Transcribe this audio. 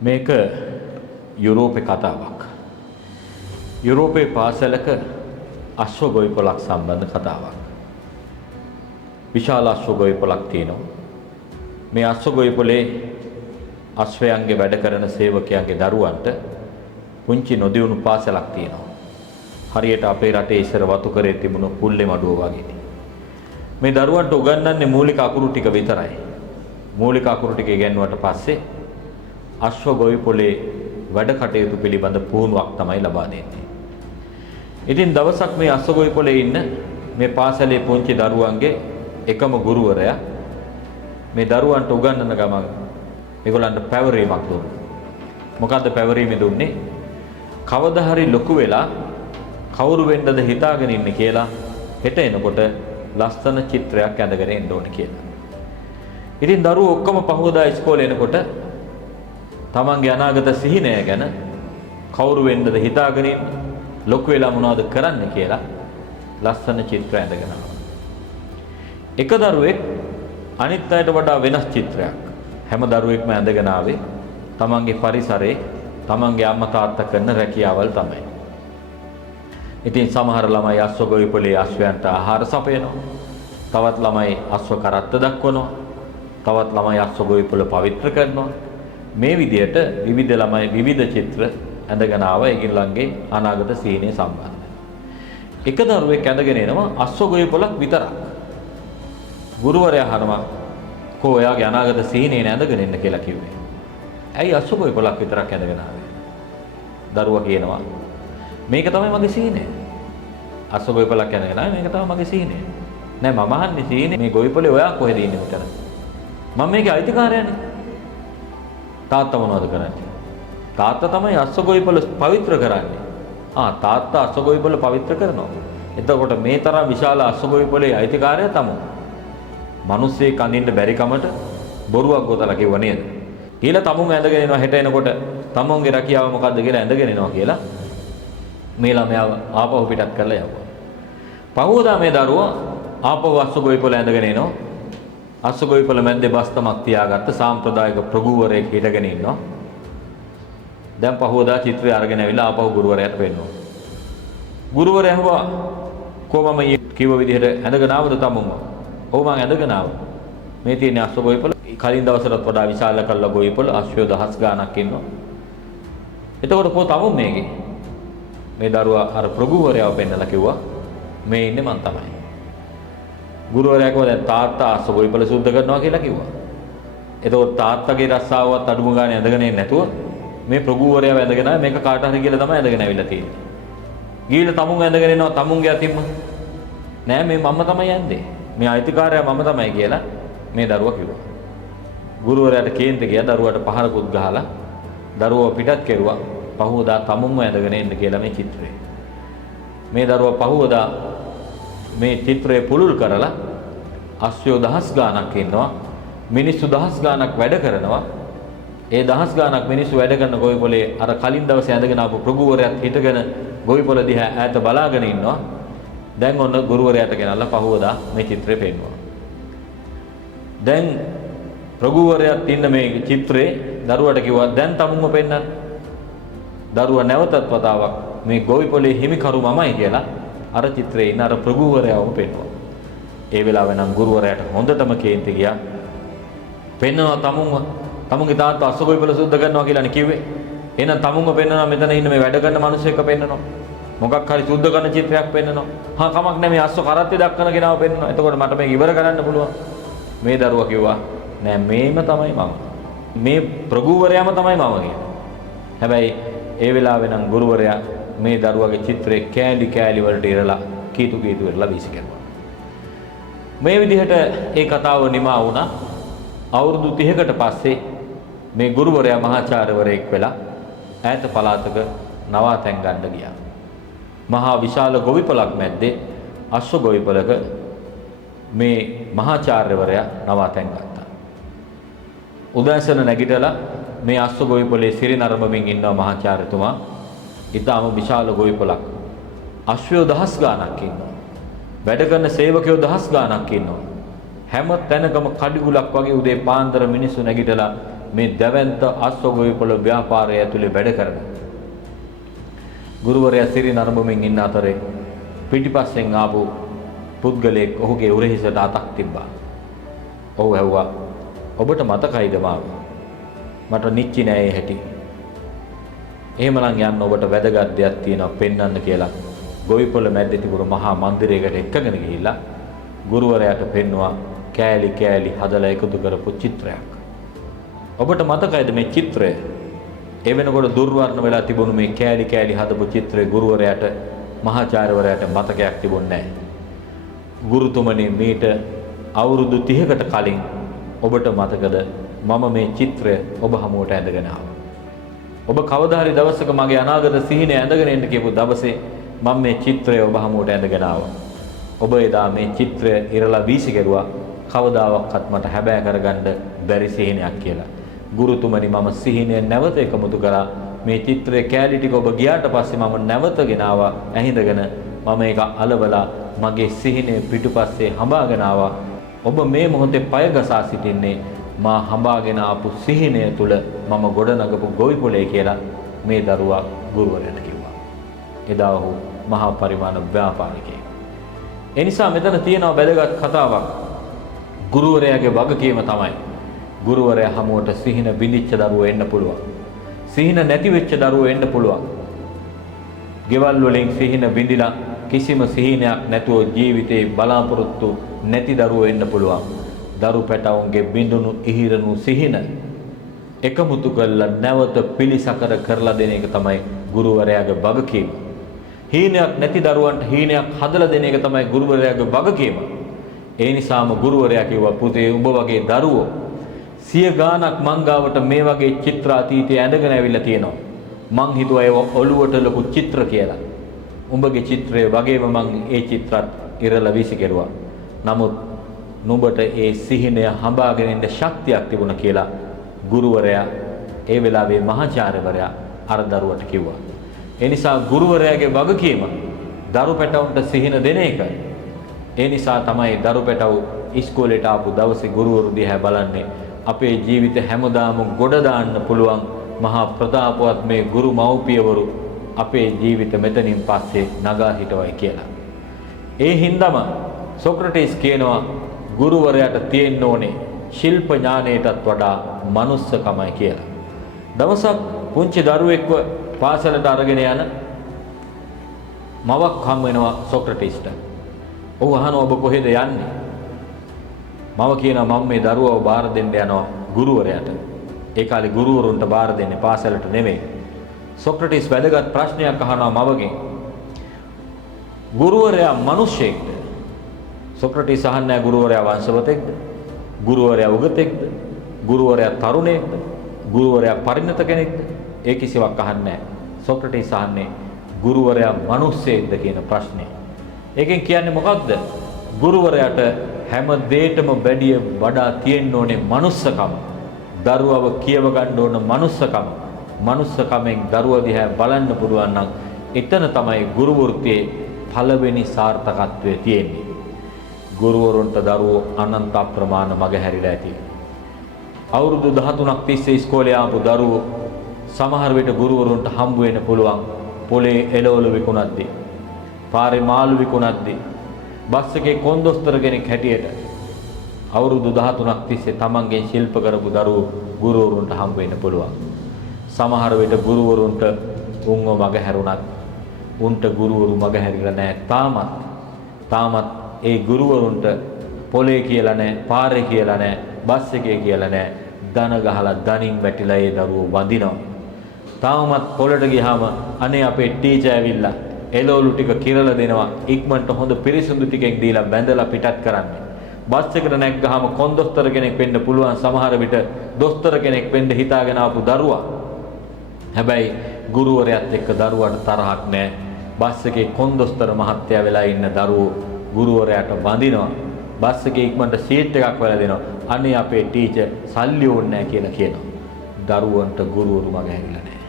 මේක යුරෝපේ කතාවක්. යුරෝපේ පාසලක අශ්ව ගොවිපලක් සම්බන්ධ කතාවක්. විශාල අශ්ව ගොවිපලක් තියෙනවා. මේ අශ්ව ගොවිපලේ අශ්වයන්ගේ වැඩ කරන සේවකයන්ගේ දරුවන්ට පුංචි නොදියුණු පාසලක් තියෙනවා. හරියට අපේ රටේ ඉස්සර වතු කරේ තිබුණු පුල්ලේ මඩුව වගේ. මේ දරුවන්ට උගන්වන්නේ මූලික අකුරු ටික විතරයි. මූලික අකුරු ටික ඉගෙනුවට පස්සේ අශ්ව ගොවිපලේ වැඩ කටයුතු පිළිබඳ පුහුණුවක් තමයි ලබා දෙන්නේ. ඉතින් දවසක් මේ අශ්ව ගොවිපලේ ඉන්න මේ පාසලේ පුංචි දරුවන්ගේ එකම ගුරුවරයා මේ දරුවන්ට උගන්වන ගමන් ඒගොල්ලන්ට පැවරීමක් දුන්නා. මොකද්ද පැවරීම දුන්නේ? කවදා හරි ලොකු වෙලා කවුරු වෙන්නද හිතාගෙන ඉන්නේ කියලා හෙට එනකොට ලස්සන චිත්‍රයක් ඇඳගෙන එන්න ඕනේ කියලා. ඉතින් දරුවෝ ඔක්කොම පහවදා ඉස්කෝලේ එනකොට තමන්ගේ අනාගත සිහිනය ගැන කවුරු වෙන්නද හිතාගෙන ඉන්නේ, ලොකු වෙලා මොනවද කරන්න කියලා ලස්සන චිත්‍ර ඇඳගෙන ආවා. එක දරුවෙක් අනිත් අයට වඩා වෙනස් චිත්‍රයක් හැම දරුවෙක්ම ඇඳගෙන ආවේ තමන්ගේ පරිසරයේ තමන්ගේ අම්මා තාත්තා කරන රැකියාවල් තමයි. ඉතින් සමහර ළමයි අශ්ව ගොවිපලේ අශ්වයන්ට ආහාර සපයනවා. තවත් ළමයි අශ්ව කරත්ත දක්වනවා. තවත් ළමයි අශ්ව ගොවිපල පවිත්‍ර කරනවා. මේ විදිහට විවිධ ළමයි විවිධ චිත්‍ර ඇඳගෙන ආව ඒගොල්ලන්ගේ අනාගත සීනේ සම්බන්ධ. එක දරුවෙක් ඇඳගෙන එනවා අශ්ව ගොවිපලක් විතරක්. ගුරුවරයා අහනවා කෝ එයාගේ අනාගත සීනේ ඇඳගෙන එන්න කියලා කිව්වේ. ඇයි අශ්ව ගොවිපලක් විතරක් ඇඳගෙන ආවේ? දරුවා කියනවා මේක තමයි මගේ සීනේ. අශ්ව ගොවිපලක් ඇඳගෙන ආවේ මේක තමයි මගේ සීනේ. නෑ මම අහන්නේ සීනේ මේ ගොවිපලේ ඔයා කොහෙද ඉන්නේ උතන? මම මේකේ අයිතිකාරයානේ. තාත්තා මොනවද කරන්නේ? තාත්තා තමයි අශ්ව ගොවිපල පවිත්‍ර කරන්නේ. තාත්තා අශ්ව ගොවිපල පවිත්‍ර කරනවා. එතකොට මේ තරම් විශාල අශ්ව ගොවිපලේ අයිතිකාරයා තමයි. මිනිස්සේ කඳින්න බැරි කමට බොරුවක් ගොතලා කිව්ව නේද? කියලා තමුන් ඇඳගෙන එනවා හෙට එනකොට තමුන්ගේ රැකියාව මොකද්ද කියලා ඇඳගෙන එනවා කියලා මේ ළමයාව ආපහු පිටත් කරලා යවුවා. පහුවදා මේ දරුවා ආපහු අශ්ව ගොවිපල ඇඳගෙන එනවා. අශ්ව ගොවිපල මැද්දේ බස්තමක් තියාගත්ත සාම්ප්‍රදායික ප්‍රභූවරයෙක් හිටගෙන ඉන්නවා. දැන් පහුවදා චිත්‍රය අරගෙන ඇවිල්ලා ආපහු ගුරුවරයාට පෙන්නනවා. ගුරුවරයා අහුවා කොහොමම කිව්ව විදිහට ඇඳගෙන ආවද තමුන්ව? ඔව් මං ඇඳගෙන ආවා. මේ තියෙන අශ්ව ගොවිපල කලින් දවසටත් වඩා විශාල කළා ගොවිපල අශ්වය දහස් ගාණක් ඉන්නවා. එතකොට කොහොම තමුන් මේකේ? මේ දරුවා අර ප්‍රභූවරයාව පෙන්නලා කිව්වා මේ ඉන්නේ මං තමයි. ගුරුවරයා කිව්වා දැන් තාත්තා අශ්ව ගොවිපල සුද්ධ කරනවා කියලා කිව්වා. එතකොට තාත්තගේ රස්සාවවත් අඩුම ගානේ ඇඳගෙන ඉන්නේ නැතුව මේ ප්‍රභූවරයාව ඇඳගෙන ආවේ මේක කාට හරි කියලා තමයි ඇඳගෙන ඇවිල්ලා තියෙන්නේ. ගිහිල්ලා තමුන් ඇඳගෙන එනවා තමුන්ගේ අතින්ම. නෑ මේ මම තමයි යන්නේ. මේ අයිතිකාරයා මම තමයි කියලා මේ දරුවා කිව්වා. ගුරුවරයාට කේන්ති ගියා දරුවාට පහරකුත් ගහලා දරුවව පිටත් කෙරුවා. පහුවදා තමුන්ව ඇඳගෙන ඉන්න කියලා මේ චිත්‍රය. මේ දරුවා පහුවදා මේ චිත්‍රය පුළුල් කරලා අශ්වයෝ දහස් ගාණක් ඉන්නවා. මිනිස්සු දහස් ගාණක් වැඩ කරනවා. ඒ දහස් ගාණක් මිනිස්සු වැඩ කරන ගොවිපලේ අර කලින් දවසේ ඇඳගෙන ආපු ප්‍රභූවරයාත් හිටගෙන ගොවිපල දිහා ඈත බලාගෙන ඉන්නවා. දැන් ඔන්න ගුරුවරයාට ගෙනල්ලා පහුවදා මේ චිත්‍රය පෙන්වුවා. දැන් ප්‍රභූවරයාත් ඉන්න මේ චිත්‍රේ දරුවට කිව්වා දැන් තමුන්ව පෙන්නන්න. දරුවා නැවතත් වතාවක් මේ ගොවිපලේ හිමිකරු මමයි කියලා අර චිත්‍රයේ ඉන්න අර ප්‍රභූවරයාවම පෙන්වුවා. ඒ වෙලාවේ නම් ගුරුවරයාට හොඳටම කේන්ති ගියා. පෙන්වනවා තමුන්ව. තමුන්ගේ තාත්තා අශ්ව ගොවිපල සුද්ධ කරනවා කියලානේ කිව්වේ. එහෙනම් තමුන්ව පෙන්වනවා මෙතන ඉන්න මේ වැඩ කරන මිනිස්සු එක්ක පෙන්වනවා. මොකක් හරි සුද්ධ කරන චිත්‍රයක් පෙන්වනවා. කමක් නැහැ මේ අශ්ව කරත්තේ දක්වන කෙනාව පෙන්වනවා. එතකොට මට මේක ඉවර කරන්න පුළුවන්. මේ දරුවා කිව්වා නෑ මේම තමයි මම. මේ ප්‍රභූවරයාම තමයි මම කියන්නේ. හැබැයි ඒ වෙලාවේ නම් ගුරුවරයා මේ දරුවාගේ චිත්‍රේ කෑලි කෑලි වලට ඉරලා කීතු කීතු වෙලා වීසි කරුවා. මේ විදිහට ඒ කතාව නිමා වුණා. අවුරුදු 30කට පස්සේ මේ ගුරුවරයා මහාචාර්යවරයෙක් වෙලා ඈත පළාතක නවාතැන් ගන්න ගියා. මහා විශාල ගොවිපලක් මැද්දේ අශ්ව ගොවිපලක මේ මහාචාර්යවරයා නවාතැන් ගත්තා. උදෑසන නැගිටලා මේ අශ්ව ගොවිපලේ සිරි නරඹමින් ඉන්නවා මහාචාර්යතුමා. ඊටාම විශාල ගොවිපලක්. අශ්වයෝ දහස් ගාණක් ඉන්නවා. වැඩ කරන සේවකයෝ දහස් ගාණක් ඉන්නවා. හැම තැනකම කඩිගුලක් වගේ උදේ පාන්දර මිනිස්සු නැගිටලා මේ දැවැන්ත අස්වගොවිපොළ ව්‍යාපාරය ඇතුලේ වැඩ කරන ගුරුවරයා සිරි නරඹමින් ඉන්න අතරේ පිටිපස්සෙන් ආපු පුද්ගලයෙක් ඔහුගේ උරහිසට අතක් තිබ්බා. ඔහු ඇහුවා, ඔබට මතකයිද මට නිච්චි නෑ ඒ හැටි. එහෙමනම් යන්න ඔබට වැදගත් දෙයක් තියෙනවා පෙන්වන්න කියලා. ගොවිපොළ මැද්දේ තිබුණු මහා මන්දිරයකට එක්කගෙන ගිහිල්ලා ගුරුවරයාට පෙන්වුවා කෑලි කෑලි හදලා එකතු කරපු චිත්‍රයක්. ඔබට මතකයිද මේ චිත්‍රය? ඒ වෙනකොට දුර්වර්ණ වෙලා තිබුණු මේ කෑලි කෑලි හදපු චිත්‍රය ගුරුවරයාට මහාචාර්යවරයාට මතකයක් තිබුණේ නැහැ. ගුරුතුමනි, මීට අවුරුදු 30කට කලින් ඔබට මතකද මම මේ චිත්‍රය ඔබ හමුවට ඇඳගෙන ආවා. ඔබ කවදා හරි දවසක මගේ අනාගත සිහිනය ඇඳගෙන එන්න කියපු දවසේ මම මේ චිත්‍රය ඔබ හමුවට ඇඳගෙන ආවා. ඔබ එදා මේ චිත්‍රය ඉරලා වීසි කෙරුවා. කවදාවත් මට හැබෑ කරගන්න බැරි සිහිනයක් කියලා. ගුරුතුමනි, මම සිහිනය නැවත එකමුතු කරා. මේ චිත්‍රයේ කෑලි ටික ඔබ ගියාට පස්සේ මම නැවත ගෙනාවා ඇහිඳගෙන. මම ඒක අලවලා මගේ සිහිනය පිටුපස්සේ හඹාගෙන ආවා. ඔබ මේ මොහොතේ පය ගසා සිටින්නේ මා හඹාගෙන ආපු සිහිනය තුල මම ගොඩනගපු ගොවිපොළේ කියලා මේ දරුවා ගුරුවරයාට කිව්වා. එදා ඔහු මහා පරිමාණ ව්‍යාපාරිකයෙක්. ඒ නිසා මෙතන තියෙනවා වැදගත් කතාවක්. ගුරුවරයාගේ වගකීම තමයි ගුරුවරයා හමුවට සිහින බිඳිච්ච දරුවෝ එන්න පුළුවන්. සිහින නැති වෙච්ච දරුවෝ එන්න පුළුවන්. ගෙවල් වලින් සිහින බිඳිලා කිසිම සිහිනයක් නැතුව ජීවිතේ බලාපොරොත්තු නැති දරුවෝ එන්න පුළුවන්. දරු පැටවුන්ගේ බිඳුණු ඉහිරණු සිහින එකමුතු කරලා නැවත පිළිසකර කරලා දෙන එක තමයි ගුරුවරයාගේ වගකීම. හීනයක් නැති දරුවන්ට හීනයක් හදලා දෙන එක තමයි ගුරුවරයාගේ වගකීම. ඒ නිසාම ගුරුවරයා කිව්වා, පුතේ, උඹ වගේ දරුවෝ සිය ගාණක් මං ගාවට මේ වගේ චිත්‍ර අතීතයේ ඇඳගෙන ඇවිල්ලා තියෙනවා. මං හිතුවා ඒව ඔළුවට ලොකු චිත්‍ර කියලා. උඹගේ චිත්‍රය වගේම මං ඒ චිත්‍රත් ඉරලා වීසි කෙරුවා. නමුත් නුඹට ඒ සිහිනය හඹාගෙන ඉන්න ශක්තියක් තිබුණා කියලා ගුරුවරයා ඒ වෙලාවේ මහාචාර්යවරයා අර දරුවට කිව්වා. ඒ නිසා ගුරුවරයාගේ වගකීම දරු පැටවුන්ට සිහින දෙන එක. ඒ නිසා තමයි දරු පැටවු ඉස්කෝලේට ආපු දවසේ ගුරුවරු දිහා බලන්නේ අපේ ජීවිත හැමදාම ගොඩ දාන්න පුළුවන් මහා ප්‍රතාපවත් මේ ගුරු මව්පියවරු අපේ ජීවිත මෙතනින් පස්සේ නගා හිටවයි කියලා. ඒ හින්දාම සොක්‍රටිස් කියනවා ගුරුවරයාට තියෙන්න ඕනේ ශිල්ප ඥානයටත් වඩා මනුස්සකමයි කියලා. දවසක් පුංචි දරුවෙක්ව පාසලට අරගෙන යන මවක් හම් වෙනවා සොක්‍රටිස්ට. ඔහු අහනවා, ඔබ කොහෙද යන්නේ? මම කියනවා, මම මේ දරුවව බාර දෙන්න යනවා ගුරුවරයාට. ඒ කාලේ ගුරුවරුන්ට බාර දෙන්නේ පාසලට නෙමෙයි. සොක්‍රටිස් වැදගත් ප්‍රශ්නයක් අහනවා මවගෙන්. ගුරුවරයා මිනිසෙක්ද? සොක්‍රටිස් අහන්නේ ගුරුවරයා වංශවතෙක්ද? ගුරුවරයා උගතෙක්ද? ගුරුවරයා තරුණයෙක්ද? ගුරුවරයා පරිණත කෙනෙක්ද? ඒ කිසිවක් අහන්නේ නැහැ. සොක්‍රටිස් අහන්නේ ගුරුවරයා මිනිසෙක්ද කියන ප්‍රශ්නේ. ඒකෙන් කියන්නේ මොකක්ද? ගුරුවරයාට හැම දෙයකම බැඩිය වඩා තියෙන්න ඕනේ මනුස්සකම. දරුවව කියව ගන්න ඕන මනුස්සකම. මනුස්සකමෙන් දරුවා දිහා බලන්න පුළුවන් නම් එතන තමයි ගුරු වෘත්තියේ පළවෙනි සාර්ථකත්වය තියෙන්නේ. ගුරුවරුන්ට දරුවෝ අනන්ත අප්‍රමාණ මග හැරිලා ඇති. අවුරුදු 13ක් තිස්සේ ඉස්කෝලේ ආපු දරුවෝ සමහර විට ගුරුවරුන්ට හම්බ වෙන්න පුළුවන් පොලේ එළවලු විකුණද්දී, පාරේ මාළු විකුණද්දී, බස් එකේ කොන්දොස්තර කෙනෙක් හැටියට අවුරුදු 13ක් තිස්සේ තමන්ගෙන් ශිල්ප කරපු දරුවෝ ගුරුවරුන්ට හම්බ වෙන්න පුළුවන්. සමහර විට ගුරුවරුන්ට උන්ව මග හැරුණත් උන්ට ගුරුවරු මග හැරිලා නැහැ. තාමත් ඒ ගුරුවරුන්ට පොලේ කියලා නැහැ, පාරේ කියලා නැහැ, බස් එකේ කියලා නැහැ. දන ගහලා දනින් වැටිලා ඒ දරුවෝ වඳිනවා. තාමත් පොලට ගියාම අනේ අපේ ටීචර් ඇවිල්ලා එළවලු ටික කිරලා දෙනවා. ඉක්මනට හොඳ පිරිසිදු ටිකෙන් දීලා බැඳලා පිටත් කරන්නේ. බස් එකට නැග්ගාම කොන්දොස්තර කෙනෙක් වෙන්න පුළුවන්. සමහර විට දොස්තර කෙනෙක් වෙන්න හිතාගෙන ආපු දරුවා. හැබැයි ගුරුවරයාත් එක්ක දරුවාට තරහක් නැහැ. බස් එකේ කොන්දොස්තර මහත්තයා වෙලා ඉන්න දරුවෝ ගුරුවරයාට වඳිනවා. බස් එකේ ඉක්මනට සීට් එකක් වල දෙනවා. අනේ අපේ ටීචර් සල්ලි ඕනේ නැහැ කියලා කියනවා. දරුවන්ට ගුරුවරු මග හැරිලා නැහැ.